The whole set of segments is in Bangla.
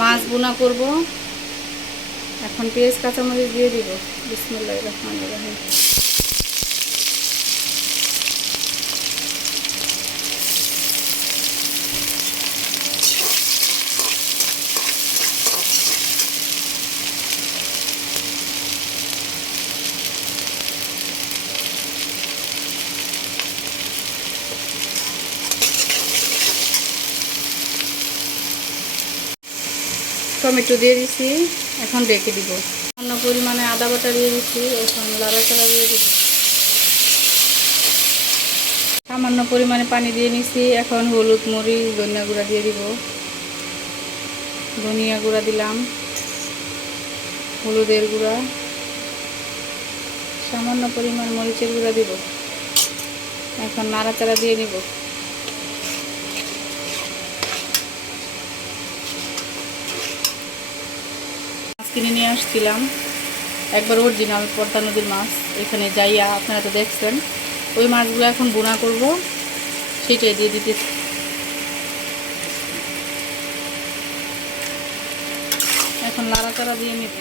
মাছ ভুনা করব। এখন পেঁয়াজ কাঁচামরিচ দিয়ে দিব। বিসমিল্লাহির রহমানির রহিম। টমেটো দিয়ে দিছি, এখন ঢেকে দিব। অন্য পরিমাণে আদা বাটা দিয়ে দিচ্ছি, এখন লাড়াচাড়া দিয়ে দিব। সামান্য পরিমাণে পানি দিয়ে নিছি, এখন হলুদ মরিচ ধনিয়া গুঁড়া দিয়ে দিব। ধনিয়া গুঁড়া দিলাম, হলুদের গুঁড়া, সামান্য পরিমাণ মরিচের গুঁড়া দিব। এখন নাড়াচাড়া দিয়ে নিব। মাছ কিনে নিয়ে আসছিলাম, একবার অরিজিনাল পদ্মা নদীর মাছ। এখানে যাইয়া আপনারা তো দেখছেন, ওই মাছগুলো এখন ভুনা করব, সেটাই দিয়ে দিতেছি। এখন নাড়াচাড়া দিয়ে নিব।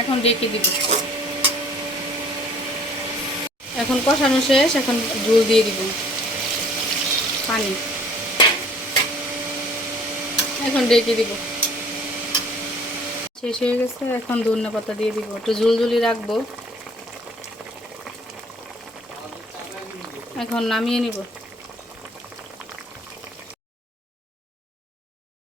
এখন ঢেকে দিব। এখন কষানো শেষ, এখন ঝোল দিয়ে দিব, পানি। এখন ঢেকে দিব। শেষ হয়ে গেছে, এখন ধনিয়া পাতা দিয়ে দিব। একটু ঝুলঝুলি রাখবো। এখন নামিয়ে নিব।